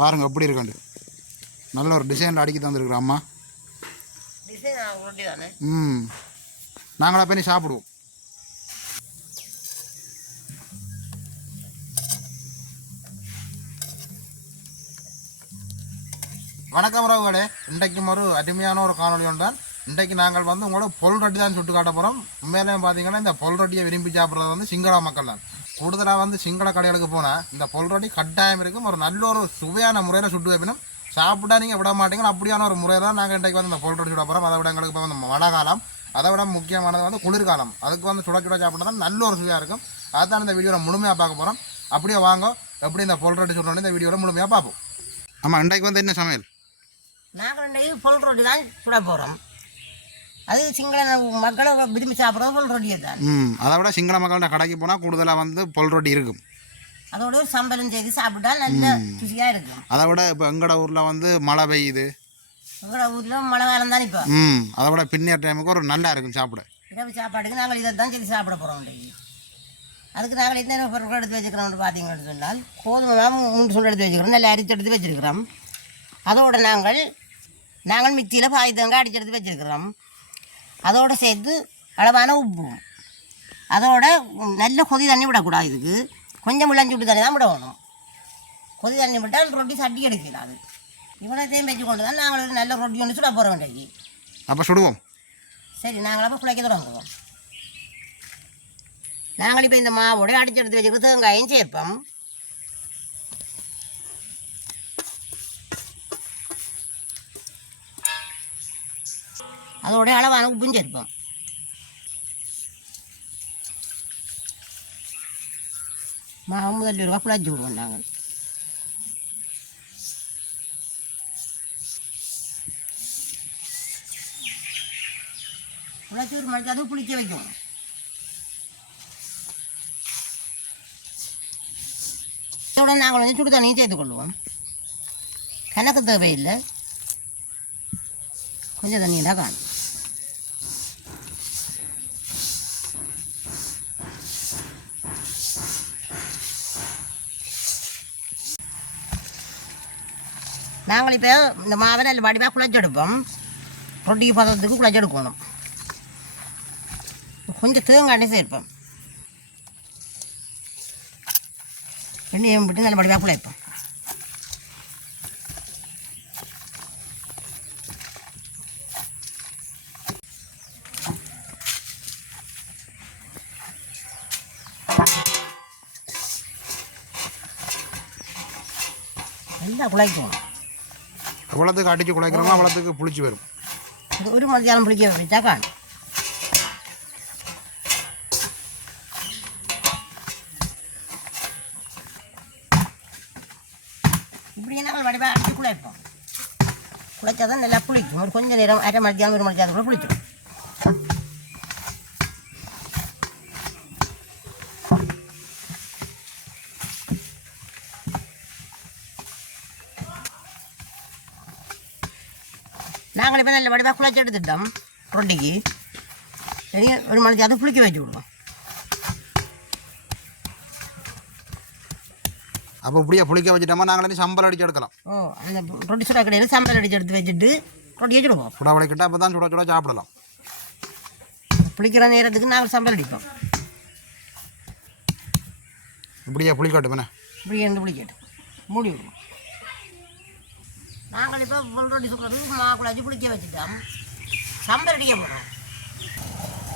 பாருங்க எப்படி இருக்காண்டு நல்ல ஒரு டிசைன் அடிக்கி தந்துருக்குறா அம்மா. ம். நாங்களா பண்ணி சாப்பிடுவோம். வணக்கம் உறவுகளே. இன்றைக்கும் ஒரு அருமையான ஒரு காணொளி ஒன்றான் இன்றைக்கு நாங்கள் வந்து உங்களோட பொல் ரொட்டி தான் சுட்டு காட்ட போகிறோம் உண்மையிலேயே பார்த்தீங்கன்னா இந்த பொல் ரொட்டியை விரும்பி சாப்பிட்றது வந்து சிங்கள மக்கள் தான். கூடுதலாக வந்து சிங்கள கடைகளுக்கு போனால் இந்த பொல் ரொட்டி கட்டாயம் இருக்கும். ஒரு நல்ல ஒரு சுவையான முறையில் சுட்டு வைப்பினும் சாப்பிட்டா நீங்கள் விட மாட்டீங்களா அப்படியான ஒரு முறை தான் நாங்கள் இன்றைக்கு வந்து இந்த பொல் ரொட்டி சுட போகிறோம் அதை விட எங்களுக்கு இப்போ வந்து மழை காலம் அதை விட முக்கியமானது வந்து குளிர்காலம். அதுக்கு வந்து சுட சுட சாப்பிட்டா தான் நல்ல ஒரு சுவையாக இருக்கும். அதான் இந்த வீடியோவில் முழுமையாக பார்க்க போகிறோம் அப்படியே வாங்க எப்படி இந்த பொல் ரொட்டி சுடணும் இந்த வீடியோவில் முழுமையாக பார்ப்போம். ஆமாம் இன்றைக்கு வந்து என்ன சமையல்? நாங்கள் ரெண்டு பொல் ரொட்டி தான் சுட போகிறோம் அது சிங்கள மக்களை விரும்பி சாப்பிட்றது பொல் ரொட்டியை தான் ம் அதை விட சிங்கள மக்கள்கிட்ட கடைக்கு போனால் கூடுதலாக வந்து பொல் ரொட்டி இருக்கும். அதோட சம்பளம் செய்து சாப்பிட்டா நல்ல ருசியாக இருக்கும். அதை விட இப்போ எங்களோட ஊரில் வந்து மழை பெய்யுது. எங்களோட ஊரில் மழை காலம் தான் இப்போ. ம் அதை விட பின்னியர் டைமுக்கு ஒரு நல்லா இருக்கும் சாப்பிட. இரவு சாப்பாட்டுக்கு நாங்கள் இதை தான் செய்து சாப்பிட போகிறோம் அதுக்கு நாங்கள் என்னென்ன பொருட்கள் எடுத்து வச்சுக்கிறோம்னு பார்த்தீங்கன்னு சொன்னால் கோதுமை மாவு மூன்று சுண்டு எடுத்து வச்சுக்கிறோம் நல்லா அரிச்சு எடுத்து வச்சுருக்கிறோம் அதோட நாங்கள் நாங்கள் மிக்சியில் அடிச்சு எடுத்து வச்சுருக்கிறோம் அதோடு சேர்த்து அளவான உப்பு. அதோட நல்ல கொதி தண்ணி விடக்கூடாது இதுக்கு. கொஞ்சம் விளைஞ்சு விட்டு தண்ணி தான் விடணும். கொதி தண்ணி விட்டால் ரொட்டி சட்டி எடுக்கிறாது இவ்வளோத்தையும் வச்சு கொண்டு தான் நாங்கள் நல்ல ரொட்டி ஒன்று சுட போகிறோம் இன்றைக்கு. அப்போ சுடுவோம். சரி நாங்கள் அப்போ குழைக்க தொடங்குவோம். நாங்கள் இப்போ இந்த மாவோட அடிச்சு எடுத்து வச்சுக்கிட்டு தேங்காயும் சேர்ப்போம். அதோடைய அளவான உப்பும் சேர்ப்போம் மாவு முதல் ரூபா குழச்சி விடுவோம் நாங்கள் குழச்சி ஒரு மணிக்கு அதுவும் புளிக்க வைக்கணும். இதோட நாங்கள் வந்து சுடு தண்ணியும் சேர்த்து கொள்வோம் கணக்கு தேவையில்லை. கொஞ்சம் தண்ணியில் தான் காணும். நாங்கள் இப்போ இந்த மாவை நல்ல வடிவாக குழச்செடுப்போம் ரொட்டிக்கு பதத்துக்கு குழச்செடுக்கணும் கொஞ்சம் தேங்காய் சேர்ப்போம். எண்ணெயும் விட்டு நல்ல வடிவாக குழைப்போம். நல்லா குழைக்கணும். எவ்வளோத்துக்கு அடித்து குழைக்கிறோமோ அவ்வளோத்துக்கு புளிச்சு வரும். ஒரு மத்தியானம் பிடிக்க வச்சா காணும். இப்படியே நாங்கள் வடிவாக அடிச்சு குழைப்போம் குழைச்சா தான் நல்லா புளிக்கும். ஒரு கொஞ்சம் நேரம் அரை மணித்தியானம் ஒரு மணித்தியானம் கூட புளிச்சிடும் நாங்கள் இப்போ நல்ல வடிவாக குழைச்சி எடுத்துட்டோம் ரொட்டிக்கு சரி ஒரு மணிக்கு அதை புளிக்க வச்சு விடுவோம் அப்போ இப்படியே புளிக்க வச்சுட்டோமா நாங்கள் சம்பல் அடிச்சு எடுக்கலாம் ஓ அந்த ரொட்டி சுடா கடையில் சாம்பல் அடிச்சு எடுத்து வச்சுட்டு ரொட்டி வச்சுடுவோம் சுட வளைக்கிட்டா அப்போ தான் சுட சுட சாப்பிடலாம் புளிக்கிற நேரத்துக்கு நாங்கள் சாம்பல் அடிப்போம் இப்படியே புளிக்கட்டும் என்ன இப்படி இருந்து புளிக்கட்டு மூடி விடுவோம் நாங்கள் இப்போ புல்ரொட்டி ரொட்டி மா மாக்குழாச்சி புளிக்க வச்சுட்டோம். சம்பர் அடிக்க போகிறோம்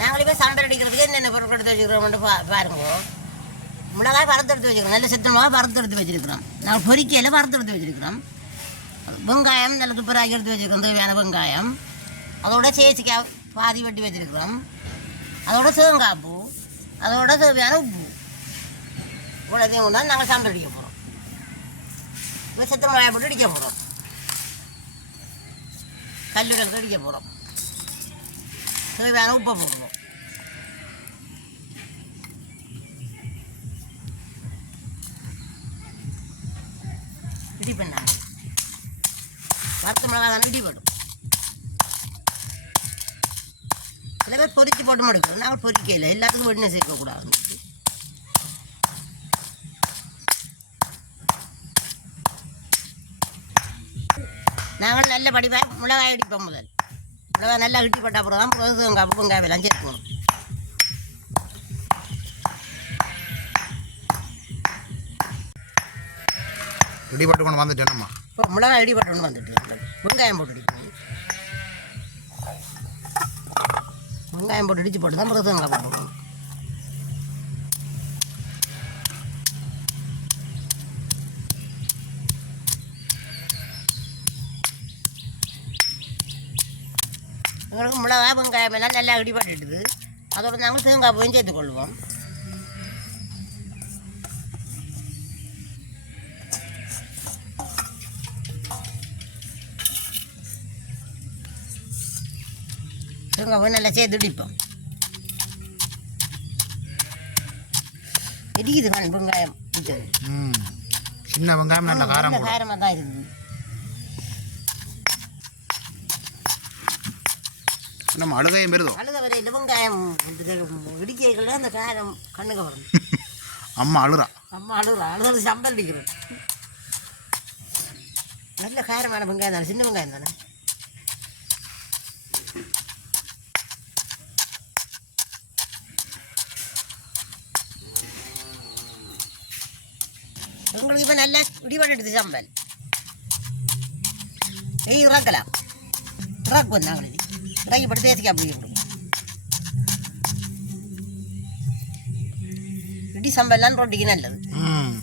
நாங்கள் இப்போ சம்பர் அடிக்கிறதுக்கு என்னென்ன பொருட்கள் எடுத்து வச்சுக்கிறோம்னு பா பாருங்க. மிளகாய் வறுத்து எடுத்து வச்சுக்கிறோம். நல்ல சித்தமாக வறுத்து எடுத்து வச்சுருக்கிறோம். நாங்கள் பொறிக்கையில் வறுத்து எடுத்து வச்சுருக்கிறோம். வெங்காயம் நல்ல துப்பராகி எடுத்து வச்சுருக்கோம் தேவையான வெங்காயம். அதோட சேச்சிக்காய் பாதி வெட்டி வச்சுருக்கிறோம். அதோட சேங்காய் பூ. அதோட தேவையான உப்பு. இவ்வளோத்தையும் கொண்டாந்து நாங்கள் சாம்பல் அடிக்க போகிறோம் இப்போ சித்த போட்டு அடிக்க போகிறோம் கல்லுடலுக்கு கடிக்க போகிறோம் தேவையான உப்பை போடணும் இடி பண்ணாங்க வறுத்த மிளகா தானே இடிபடும் சில பேர் பொறிச்சு போட்டு மடுக்கிறோம் நாங்கள் பொறிக்கல எல்லாத்துக்கும் வெண்ணெய் சேர்க்கக்கூடாது நாங்கள் நல்ல படிப்பாக மிளகாய் இடிப்போம் முதல். மிளகாய் நல்லா இட்டி போட்ட அப்புறம் தான் வெங்காயம் வெங்காயம் எல்லாம் சேர்க்கணும் இடிபட்டு கொண்டு வந்துட்டேனம்மா இப்போ மிளகாய் இடி போட்டு வந்துட்டு வெங்காயம் போட்டு இடிக்கணும் வெங்காயம் போட்டு இடிச்சு போட்டு தான் புதுசு வெங்காயம் போடணும் எங்களுக்கு மிளகாய் வெங்காயம் எல்லாம் நல்லா இடிபட்டுட்டுது அதோட நாங்கள் தேங்காய் போயும் சேர்த்துக்கொள்வோம் தேங்காய் போய் நல்லா சேர்த்து இடிப்போம். இடிக்குது வெங்காயம். சின்ன வெங்காயம் நல்ல காரம் காரமாக தான் இருக்குது. நம்ம அழுகையும் பெருதோ அழுக வரையில் வெங்காயம் இடிக்கைகளில் அந்த காரம் கண்ணுக்கு வரும். அம்மா அழுறா. அம்மா அழுகுறா அழுகிறது சம்பல் அடிக்கிறோம் நல்ல காரமான வெங்காயம் தானே? சின்ன வெங்காயம் தானே? உங்களுக்கு இப்போ நல்லா இடிபட்டு சம்பல் ஏய் இறக்கலாம் இறக்கு வந்தாங்க இறக்கி பட்டு தேசிக்க அப்படி இருக்கும். சம்பல்லாம் ரொட்டிக்கு நல்லது. ம்.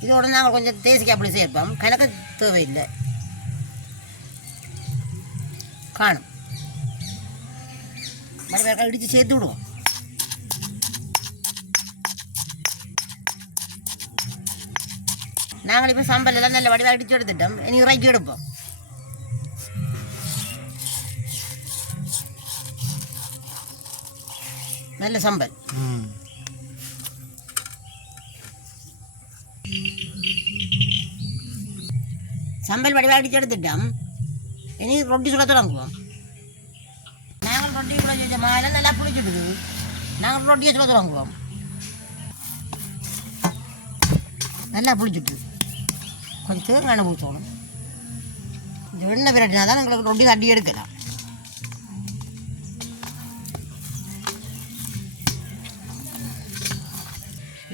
இதோட நாங்கள் கொஞ்சம் தேசிக்காய் அப்படி சேர்ப்போம். கணக்கு தேவையில்லை. காணும். மறுபடியும் இடித்து சேர்த்து விடுவோம். நாங்கள் இப்போ சம்பல் எல்லாம் நல்ல வடிவாக இடித்து எடுத்துட்டோம். இனி இறக்கி எடுப்போம். நல்ல சம்பல் சம்பல் வடிவாக அடிச்சு எடுத்துட்டோம். இனி ரொட்டி சுட தொடங்குவோம். நாங்கள் ரொட்டி சுட வச்ச மாலை நல்லா புளிச்சுடுது நாங்கள் ரொட்டியை சுட தொடங்குவோம். நல்லா புளிச்சுட்டு கொஞ்சம் தேங்காய் ஊற்றணும் இந்த எண்ணெய் பிரட்டினா தான் எங்களுக்கு ரொட்டி தட்டி எடுக்கலாம்.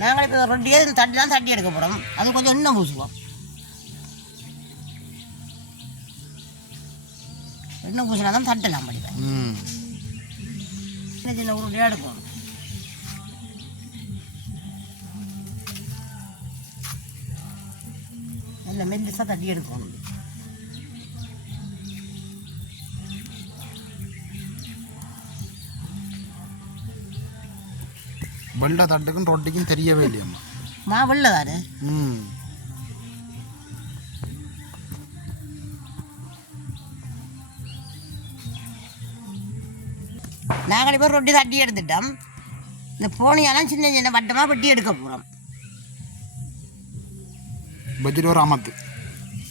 நாங்கள் இப்போ ரொட்டியே தட்டி தான் தட்டி எடுக்க போகிறோம் அது கொஞ்சம் எண்ணெய் பூசுவோம். எண்ணெய் பூசினா தான் தட்டலாம் படிப்பேன் சின்ன சின்ன உருண்டையாக எடுக்கணும் மெல்லிசாக தட்டி எடுக்கணும் வெள்ளை தட்டுக்கும் ரொட்டிக்கும் தெரியவே இல்லையம்மா. மாவு இல்லை தானே ம். நாங்கள் இப்போ ரொட்டி தட்டி எடுத்துட்டோம். இந்த போனியெல்லாம் சின்ன சின்ன வட்டமாக வெட்டி எடுக்க போகிறோம் பட்ஜெட் ஒரு அமத்து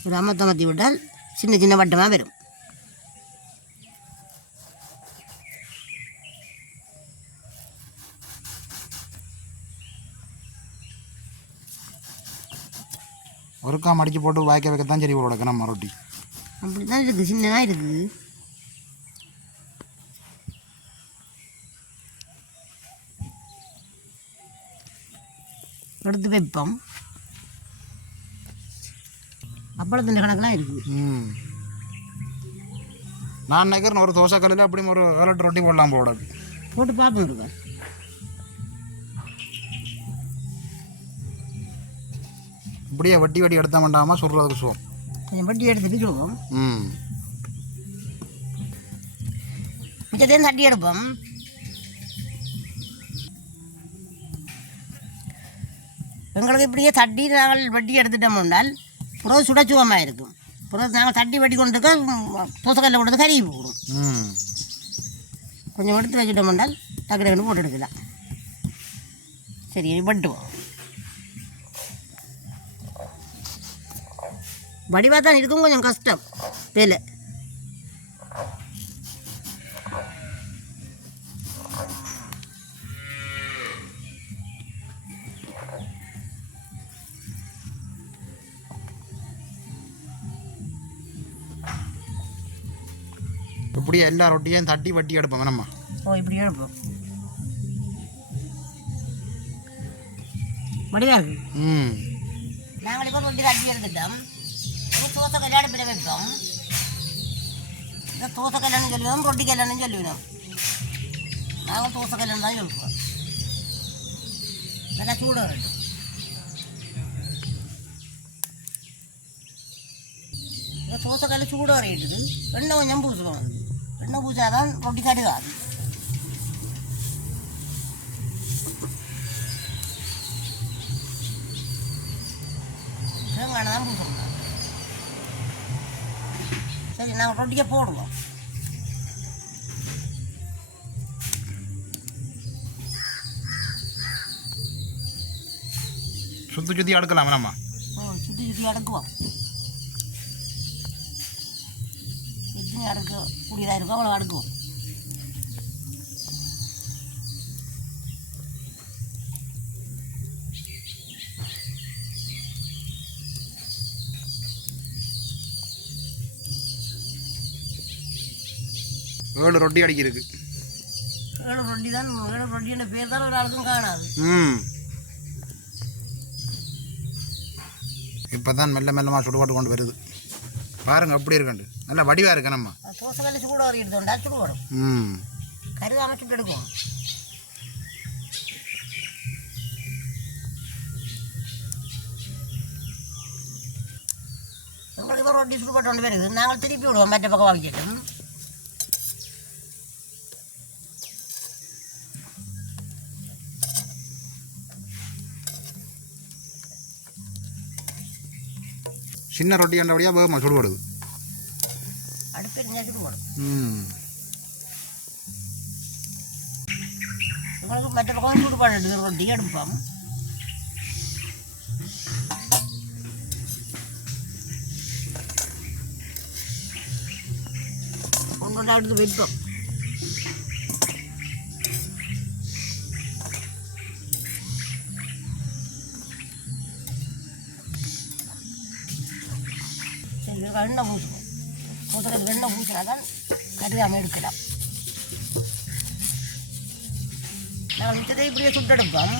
ஒரு அமத்தை மத்தி விட்டால் சின்ன சின்ன வட்டமாக வரும் ஒருக்கா மடிச்சு போட்டு வாய்க்க வைக்கத்தான் சரி உடக்க நம்ம ரொட்டி அப்படி தான் இருக்குது சின்னதாக இருக்குது எடுத்து வைப்போம் அப்பளத்தின் கணக்கெலாம் இருக்குது நான் நினைக்கிறேன் ஒரு தோசை கல்லில் அப்படி ஒரு எட்டு ரொட்டி போடலாம் போட போட்டு பார்ப்போம் இருக்கா இப்படியே வட்டி வட்டி எடுத்த மாட்டாமல் சுடுறதுக்கு சோ கொஞ்சம் வட்டி எடுத்துட்டு சொல்லுவோம் ம். மிச்சத்தையும் தட்டி எடுப்போம். எங்களுக்கு இப்படியே தட்டி நாங்கள் வட்டி எடுத்துட்டோம் என்றால் புறவு சுடச்சுவமாக இருக்கும். புறவு நாங்கள் தட்டி வட்டி கொண்டு தோசைக்கல்ல கொண்டு வந்து கருகி போடும். கொஞ்சம் எடுத்து வச்சுட்டோம் என்றால் டக்கு டக்குன்னு போட்டு எடுக்கலாம். சரி வெட்டுவோம் வடிவாக தான் இருக்கும் கொஞ்சம் கஷ்டம். வேலை. இப்படியே எல்லா ரொட்டியும் தட்டி வட்டி எடுப்போம். வேணாம்மா ஓ இப்படி எழுப்போம் முடியா இருக்கு? ம். நாங்கள் இப்போ ரொட்டி கட்டி எடுத்துட்டோம். இனி தோசை கல்யாணம் பின்ன வைப்போம். இந்த தோசை கல்யாணம் சொல்லுவோம் ரொட்டி கல்யாணம் சொல்லுவோம். நாங்கள் தோசை கல்யாணம் தான் சொல்லுவோம். நல்லா சூடு வரட்டும். இந்த தோசை கல்ல சூடு வரையிட்டுது. எண்ணெய் கொஞ்சம் பூசணும் அதுக்கு எண்ணெய் பூசாதான் ரொட்டி கடுகாது தேங்காய் தான் பூசணும் சரி நாங்கள் ரொட்டியை போடுவோம் சுற்றி சுற்றி அடுக்கலாம் வேணாம்மா ஓ சுற்றி சுற்றி அடுக்குவோம் எத்தனை அடுக்க கூடியதாக இருக்கோ அவ்வளோ அடுக்குவோம் ஏழு ரொட்டி அடிக்கிருக்கு ஏழு ரொட்டி தான் ஏழு ரொட்டின்ற பேர் தான் ஒரு ஆளுக்கும் காணாது. ம். இப்போ தான் மெல்ல மெல்லமாக சுடுபாட்டு கொண்டு வருது. பாருங்க அப்படி இருக்கண்டு. நல்ல வடிவாக இருக்கு நம்ம? தோசை கல்ல சூடு வரை எடுத்தோண்டா சுடு வரும். ம். கருதாம சுட்டு எடுக்குவோம் உங்களுக்கு இப்போ ரொட்டி சுடுபட்டு கொண்டு வருது நாங்கள் திருப்பி விடுவோம் மற்ற பக்கம் வாங்கிட்டு சின்ன ரொட்டி என்றபடியாக வேகமாக சுடுபடுது. உங்களுக்கு மற்ற பக்கம் சூடுபாடு எடுத்து ரொட்டி எடுப்போம். ஒன்று எடுத்து வைப்போம். எண்ணெய் பூசணும். பூசுறதுக்கு வெண்ணெய் பூசினா தான் கருகாமல் எடுக்கலாம். நாங்கள் மிச்சத்தை இப்படியே சுட்டெடுப்போம்.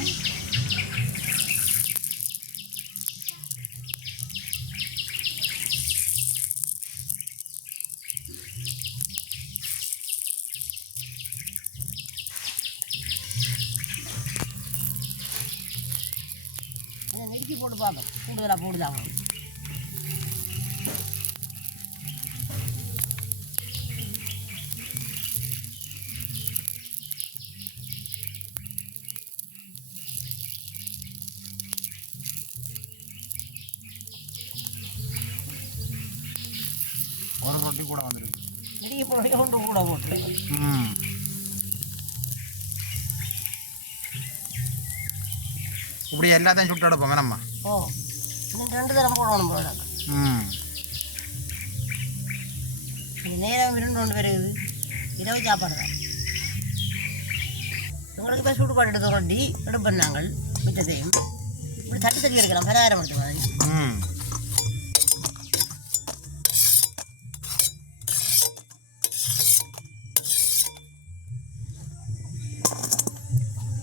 நெருக்கி போட்டு பார்ப்போம். கூடுதலாக போடுதாங்க ஒரு ரொட்டி கூட வந்துருக்கு. நெருக்கி போட்டு கொண்டு கூட போட்டு ம். இப்படி எல்லாத்தையும் சுட்டு எடுப்போம் வேணாம்மா ஓ இன்னும் ரெண்டு தரம் போடணும் போல ம். நேரம் இரண்டு ஒன்று வருது இரவு சாப்பாடு தான். உங்களுக்கு இப்போ சூடுபாடு எடுத்து ரொட்டி நாங்கள். மிச்சத்தையும். இப்படி தட்டி தட்டி எடுக்கலாம். பலகாரம் எடுத்து மாதிரி ம்.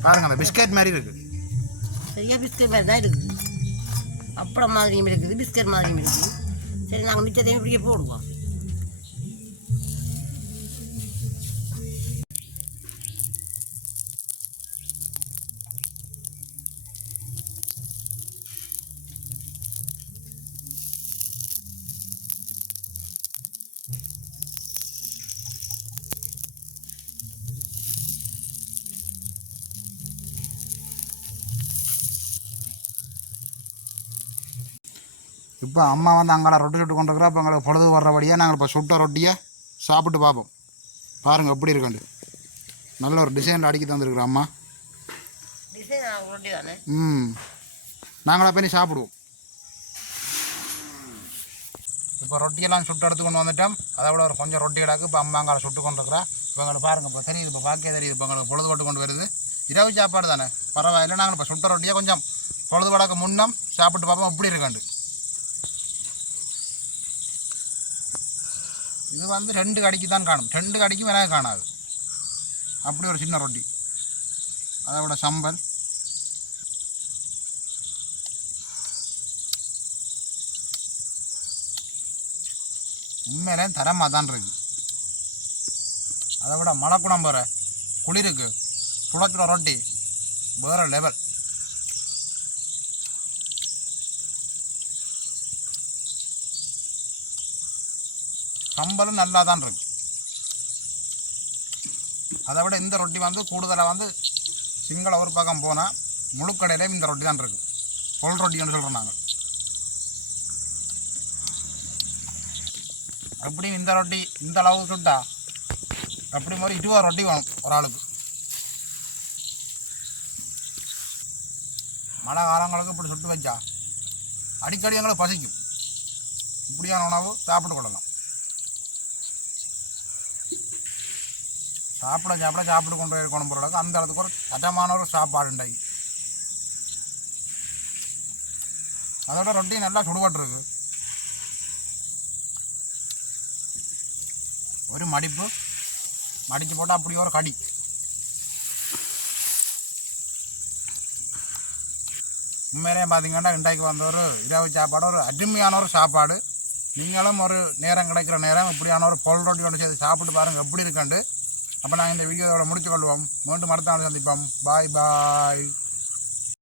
பாருங்க அந்த பிஸ்கட் மாதிரி இருக்கு. சரியா பிஸ்கட் மாதிரி தான் இருக்குது அப்பளம் மாதிரியும் இருக்குது பிஸ்கட் மாதிரியும் இருக்குது. சரி நாங்கள் மிச்சத்தையும் இப்படியே போடுவோம். இப்போ அம்மா வந்து அங்கே ரொட்டி சுட்டு கொண்டு இருக்கிறா அப்போ எங்களுக்கு பொழுது வர்றபடியாக நாங்கள் இப்போ சுட்ட ரொட்டியை சாப்பிட்டு பார்ப்போம். பாருங்கள் எப்படி இருக்குண்டு நல்ல ஒரு டிசைனில் அடிக்கி தந்துருக்குறோம் அம்மா. ம். நாங்களா பண்ணி சாப்பிடுவோம். இப்போ ரொட்டியெல்லாம் சுட்டு எடுத்து கொண்டு வந்துட்டோம். அதை விட ஒரு கொஞ்சம் ரொட்டி கிடக்கு. இப்போ அம்மா அங்கே சுட்டு கொண்டு இருக்கிறா இப்போ எங்களுக்கு பாருங்கள் இப்போ தெரியுது இப்போ பார்க்க தெரியுது. இப்போ எங்களுக்கு பொழுது போட்டு கொண்டு வருது. இரவு சாப்பாடு தானே? பரவாயில்ல நாங்கள் இப்போ சுட்ட ரொட்டியை கொஞ்சம் பொழுது படக்க முன்னம் சாப்பிட்டு பார்ப்போம். எப்படி இருக்காண்டு இது வந்து ரெண்டு கடிக்கு தான் காணும். ரெண்டு கடிக்கும் எனக்கு காணாது. அப்படி ஒரு சின்ன ரொட்டி. அதோட சம்பல். உண்மையிலே தரமாக தான் இருக்கு. அதை விட மழை குணம் வேற. குளிருக்கு. சுட சுட ரொட்டி. வேறு லெவல் சம்பலும் நல்லா தான் இருக்குது அதை விட இந்த ரொட்டி வந்து கூடுதலாக வந்து சிங்கள ஒரு பக்கம் போனால் முழுக்கடையிலேயும் இந்த ரொட்டி தான் இருக்குது பொல் ரொட்டின்னு சொல்கிறோம் நாங்கள் அப்படியும் இந்த ரொட்டி இந்த அளவுக்கு சுட்டா அப்படி மாதிரி இருபது ரொட்டி வேணும் ஒரு ஆளுக்கு. மழை காலங்களுக்கு இப்படி சுட்டு வச்சா அடிக்கடி எங்களுக்கு பசிக்கும். இப்படியான உணவு சாப்பிட்டு கொள்ளலாம். சாப்பிட சாப்பிட சாப்பிட்டு கொண்டு போய் கொண்டு போகிறதுக்கு அந்த இடத்துக்கு ஒரு சட்டமான ஒரு சாப்பாடு உண்டாகி அதோட ரொட்டி நல்லா சுடுபட்டுருக்கு. ஒரு மடிப்பு. மடித்து போட்டால் அப்படி ஒரு கடி. உண்மையிலே பார்த்தீங்கன்னா இன்றைக்கு வந்த ஒரு இரவு சாப்பாடு ஒரு அருமையான ஒரு சாப்பாடு. நீங்களும் ஒரு நேரம் கிடைக்கிற நேரம் இப்படியான ஒரு பொல் ரொட்டி ஒன்று சேர்த்து சாப்பிட்டு பாருங்கள் எப்படி இருக்குண்டு அப்போ நாங்கள் இந்த வீடியோவோட முடிச்சு கொள்வோம் மீண்டும் அடுத்த நாள் சந்திப்போம். பாய் பாய்